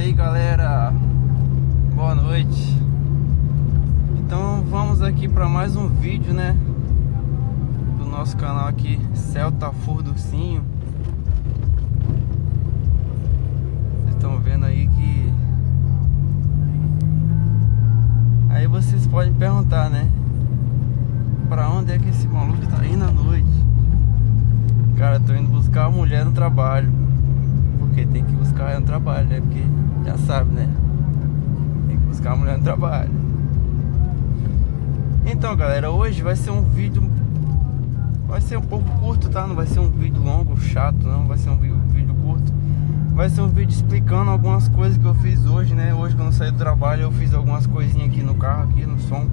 aí, galera, boa noite. Então vamos aqui para mais um vídeo, né, do nosso canal aqui, Celta Furdurcinho. Vocês estão vendo aí que aí vocês podem perguntar, né, para onde é que esse maluco tá indo à noite? Cara, tô indo buscar a mulher no trabalho. Porque tem que buscar ela no trabalho, né? Porque já sabe, né? Tem que buscar a mulher no trabalho. Então, galera, hoje vai ser um vídeo. Vai ser um pouco curto, tá? Não vai ser um vídeo longo, chato, não. Vai ser um vídeo curto. Vai ser um vídeo explicando algumas coisas que eu fiz hoje, né? Hoje, quando eu saí do trabalho, eu fiz algumas coisinhas aqui no carro, aqui no som.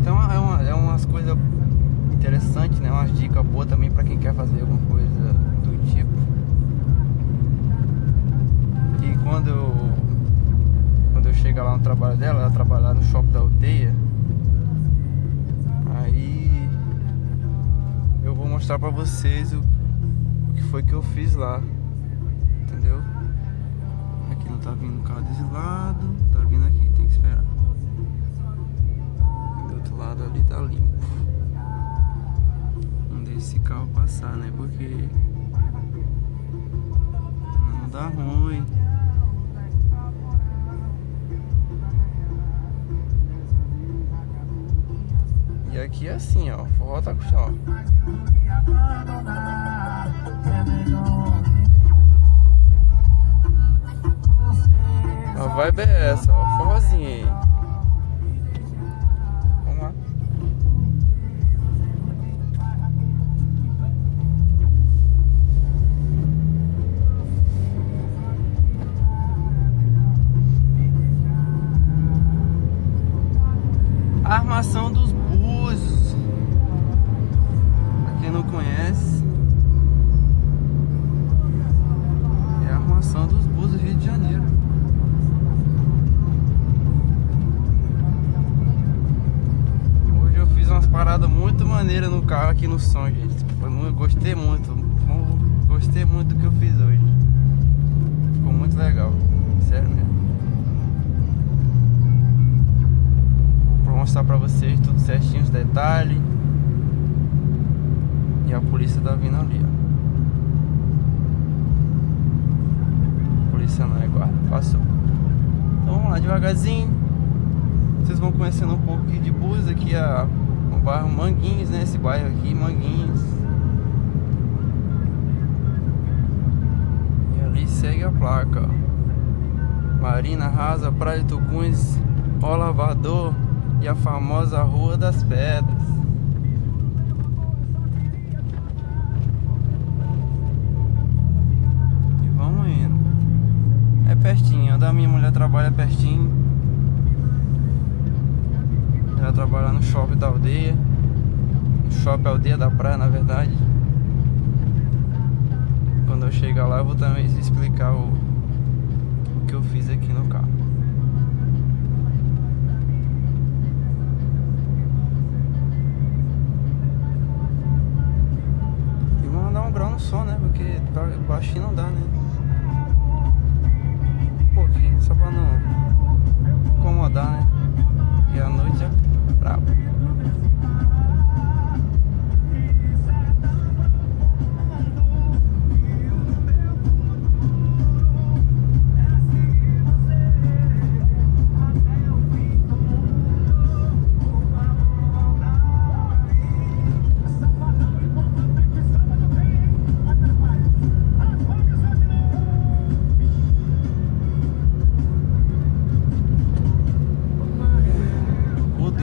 Então, é umas coisas interessantes, né? Umas dicas boas também pra quem quer fazer alguma coisa do tipo. E quando eu chegar lá no trabalho dela, ela trabalhar no shopping da aldeia, aí eu vou mostrar pra vocês o que foi que eu fiz lá, entendeu? Aqui não tá vindo o carro desse lado, tá vindo aqui, tem que esperar. Do outro lado ali tá limpo. Não deixa esse carro passar, né? Porque não dá ruim. E aqui é assim, ó, forró tá com chão, ó. A vibe é essa, ó, forrozinho aí. Vamos lá. A armação dos Búzios, pra quem não conhece, é a armação dos Búzios, Rio de Janeiro. Hoje eu fiz umas paradas muito maneiras no carro aqui no som, gente. Gostei muito do que eu fiz hoje. Ficou muito legal, sério mesmo. Vou mostrar pra vocês tudo certinho, os detalhes. E a polícia tá vindo ali, ó. Polícia não, é guarda, passou. Então vamos lá, devagarzinho. Vocês vão conhecendo um pouco aqui de Búzios. Aqui é o bairro Manguinhos, né? Esse bairro aqui, Manguinhos. E ali segue a placa, ó. Marina Rasa, Praia de Tucuns, Ó Lavador e a famosa Rua das Pedras. E vamos indo. É pertinho, onde a minha mulher trabalha pertinho. Ela trabalha no shopping da aldeia. No shopping Aldeia da Praia, na verdade. Quando eu chegar lá, eu vou também explicar o que eu fiz aqui no carro. No som, né? Porque baixinho não dá, né? Um pouquinho, só pra não incomodar, né? E a noite é brabo.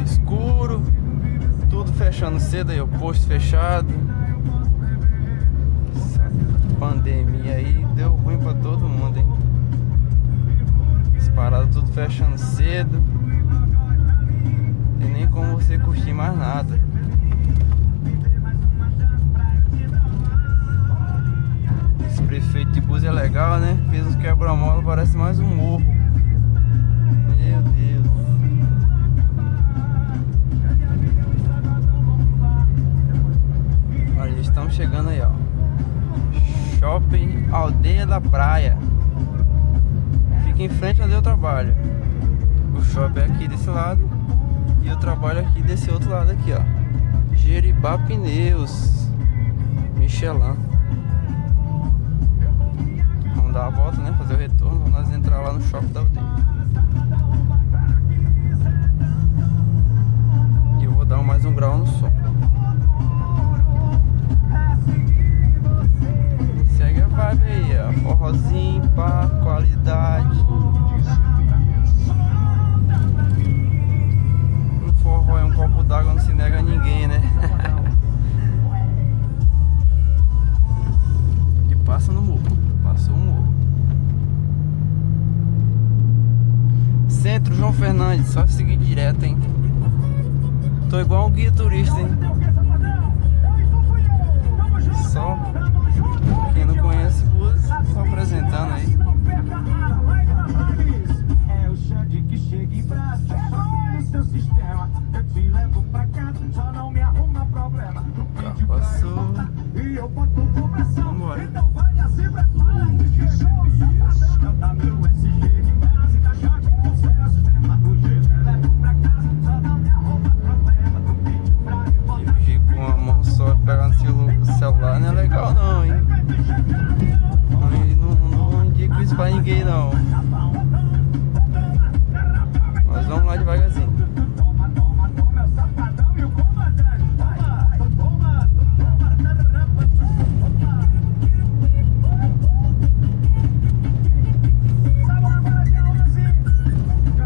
Escuro, tudo fechando cedo aí, o posto fechado. Essa pandemia aí deu ruim pra todo mundo, hein? As paradas tudo fechando cedo. Tem nem como você curtir mais nada. Esse prefeito de Búzios é legal, né? Fez uns quebra-mola, parece mais um morro. Meu Deus. Olha, estamos chegando aí, ó. Shopping Aldeia da Praia. fica em frente onde eu trabalho. O shopping é aqui desse lado e eu trabalho aqui desse outro lado aqui, ó. Jeribá Pneus Michelin. Vamos dar a volta, né? Fazer o retorno. Vamos nós entrar lá no shopping da aldeia. E eu vou dar mais um grau no som. Segue a vibe aí, ó. Forrozinho, pá, qualidade. Um forró é um copo d'água, não se nega a ninguém, né? E passa no morro. Passou o morro. Centro João Fernandes, só seguir direto, hein? Tô igual um guia turista, hein? Só quem não conhece usa, só apresentando aí. É o Xande que chega em brasa, só no seu sistema. Eu te levo pra casa, só não me arruma problema. Já passou. E eu boto conversão. Vambora. Então vai assim, prepara que chegou o safadão. WSG em brasa e da choque no seu sistema. O jeito eu levo pra casa, só não me arruma problema. Tu pede pra me botar. Dirigir com a mão só e pegar no celular não é legal não, hein? Não indico isso pra ninguém não. Mas vamos lá devagarzinho. Toma, toma, toma, é o safadão e o comandante. Toma, toma, Sábado agora dia 11,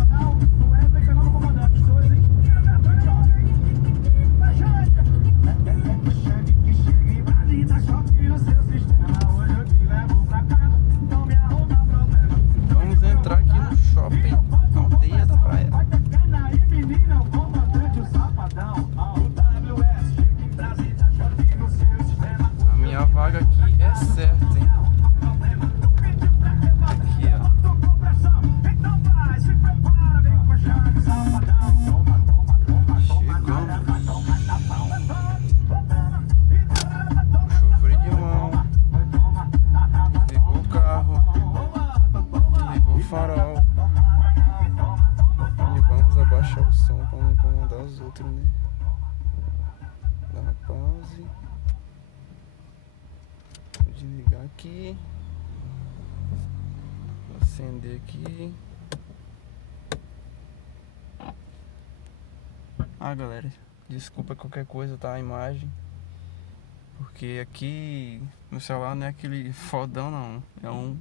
canal do Wesley, canal do comandante. Os dois, hein? Vai, Xande! O Xande que chega em brasa e dá choque no seu sistema. Hoje eu te levo pra casa, não me arruma problema. Vamos entrar aqui no shopping Aldeia da Praia. Vai tacando aí, menina, o comandante, o safadão. O WS chega em brasa e dá choque no seu sistema. A minha vaga aqui é certa, hein? Aqui, ó. Então vai, se prepara, vem com a chave, safadão. Toma, toma, toma, Chegamos. Chufre de mão. Ligou o carro. Ligou o farol. E vamos abaixar o som para não incomodar os outros, né? Dá uma pause. Vou desligar aqui. Vou acender aqui. Ah, galera, desculpa qualquer coisa, tá? A imagem. Porque aqui no celular não é aquele fodão, não. É um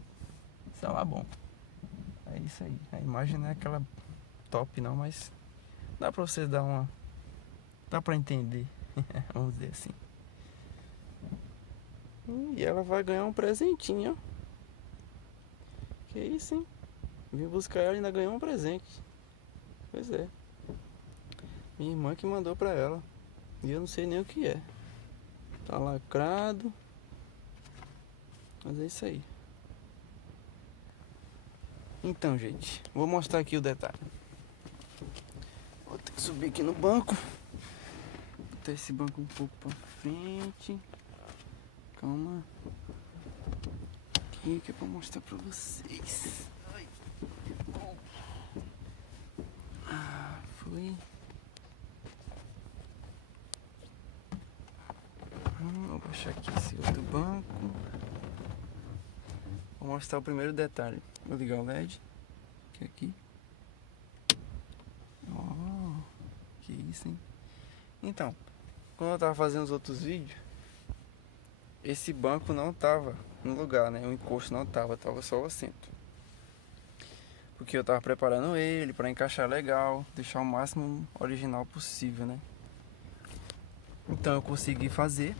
celular bom. É isso aí. A imagem não é aquela top, não, mas dá pra vocês dar uma... Dá pra entender. Vamos dizer assim. E ela vai ganhar um presentinho, ó. Que isso, hein? Vim buscar ela e ainda ganhou um presente. Pois é. Minha irmã que mandou pra ela. E eu não sei nem o que é. Tá lacrado. Mas é isso aí. Então, gente, vou mostrar aqui o detalhe. Vou ter que subir aqui no banco. Botar esse banco um pouco pra frente. Calma. Aqui que é pra mostrar pra vocês. Ai. Foi. Vou baixar aqui esse outro banco. Vou mostrar o primeiro detalhe. Vou ligar o LED. Que é aqui. Ó, que isso, hein? Então, quando eu tava fazendo os outros vídeos, esse banco não tava no lugar, né? O encosto não tava só o assento. Porque eu tava preparando ele para encaixar legal, deixar o máximo original possível, né? Então eu consegui fazer.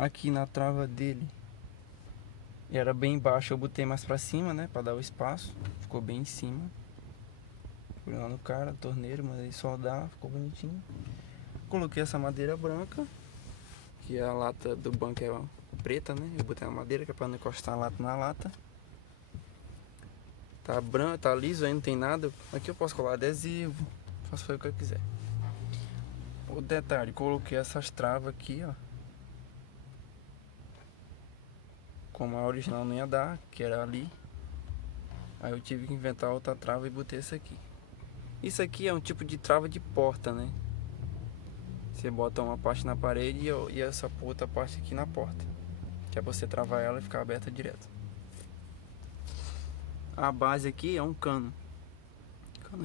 Aqui na trava dele era bem baixo, eu botei mais pra cima, né? Pra dar o espaço. Ficou bem em cima. Fui lá no cara, torneiro, mandei soldar, ficou bonitinho. Coloquei essa madeira branca, que a lata do banco é preta, né? Eu botei a madeira que é pra não encostar a lata na lata. Tá branco, tá liso aí, não tem nada. Aqui eu posso colar adesivo, faço o que eu quiser. O detalhe, coloquei essas travas aqui, ó. Como a original não ia dar, que era ali. Aí eu tive que inventar outra trava e botei essa aqui. Isso aqui é um tipo de trava de porta, né? Você bota uma parte na parede e essa outra parte aqui na porta, que é pra você travar ela e ficar aberta direto. A base aqui é um cano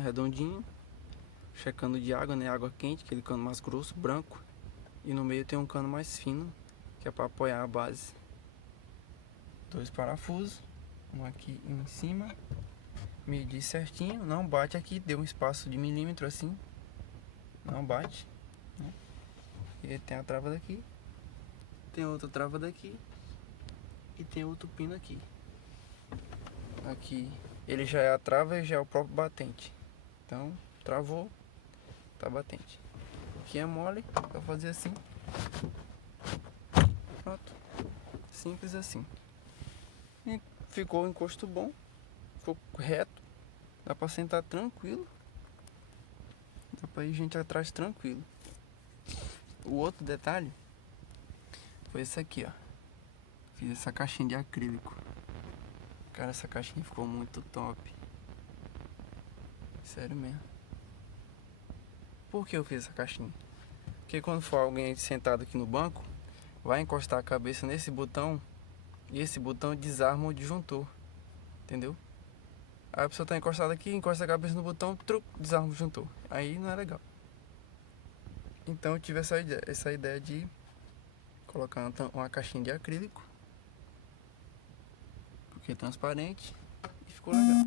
redondinho, checando de água, né? Água quente, aquele cano mais grosso, branco. E no meio tem um cano mais fino, que é para apoiar a base. 2 parafusos, um aqui em cima. Medi certinho, não bate aqui, deu um espaço de milímetro assim. Não bate, né? E tem a trava daqui, tem outra trava daqui e tem outro pino aqui. Aqui ele já é a trava e já é o próprio batente. Então, travou, tá batente. Aqui é mole, vou fazer assim. Pronto. Simples assim. E ficou um encosto bom. Ficou reto. Dá pra sentar tranquilo. Dá pra ir gente atrás tranquilo. O outro detalhe foi esse aqui, ó. Fiz essa caixinha de acrílico. Cara, essa caixinha ficou muito top. Sério mesmo. Por que eu fiz essa caixinha? Porque quando for alguém sentado aqui no banco, vai encostar a cabeça nesse botão e esse botão desarma o disjuntor. Entendeu? Aí a pessoa tá encostada aqui, encosta a cabeça no botão, truc, desarma o disjuntor. Aí não é legal. Então eu tive essa ideia de colocar uma caixinha de acrílico, porque é transparente e ficou legal.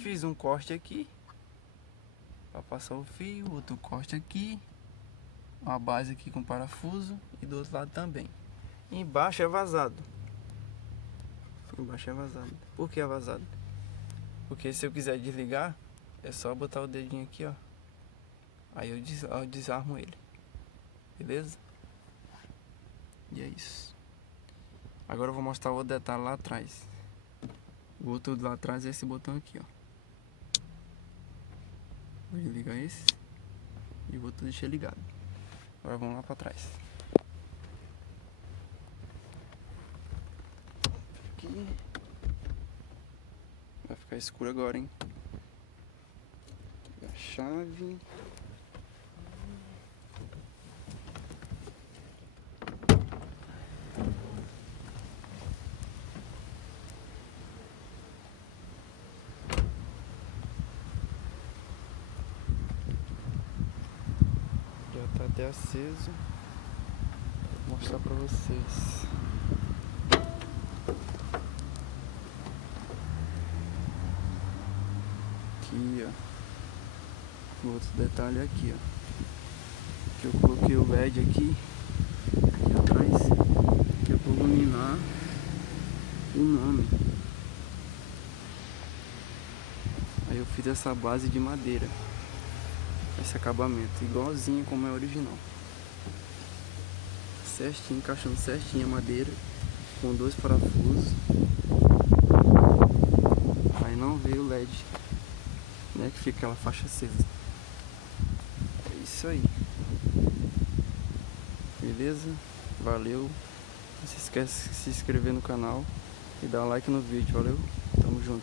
Fiz um corte aqui para passar o fio, outro corte aqui, uma base aqui com parafuso e do outro lado também. Embaixo é vazado. Embaixo é vazado. Por que é vazado? Porque se eu quiser desligar, é só botar o dedinho aqui, ó. Aí eu desarmo ele. Beleza? E é isso. Agora eu vou mostrar o outro detalhe lá atrás. O outro lá atrás é esse botão aqui, ó. Vou desligar esse e o outro deixar ligado. Agora vamos lá pra trás. Aqui. Vai ficar escuro agora, hein? A chave. Já tá até aceso. Vou mostrar pra vocês. Aqui, ó. O outro detalhe é aqui, ó. Que eu coloquei o LED aqui atrás, que é para iluminar o nome. Aí eu fiz essa base de madeira, esse acabamento, igualzinho como é original. Certinho, encaixando certinho a madeira, com 2 parafusos. Aí não veio o LED, né, que fica aquela faixa acesa. É isso aí. Beleza? Valeu. Não se esquece de se inscrever no canal e dar like no vídeo. Valeu? Tamo junto.